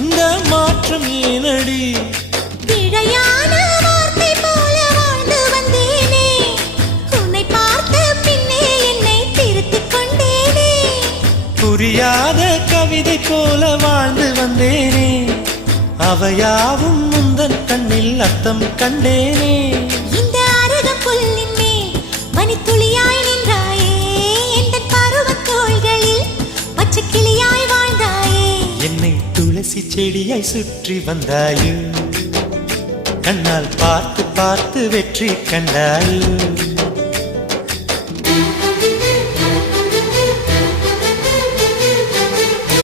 இந்த மாற்றம் ஏனடி? பிழையான வார்த்தை போல வாழ்ந்து வந்தேனே, உன்னை பார்த்த பின்னே என்னை திருத்திக் கொண்டேனே. புரியாத கவிதை போல வாழ்ந்து வந்தேனே, அவையாவும் முந்தன் கண்ணில் அர்த்தம் கண்டேனே. இந்த அருகம் புல்லின் மேல் பனித்துளியாய் நின்றாயே, எந்த பருவத் தோள்களில் பச்சை கிளியாய் வாழ்ந்தாயே. என்னை துளசி செடியாய் சுற்றி வந்தாயோ, கண்ணால் பார்த்து பார்த்து வெற்றி கண்டாயோ.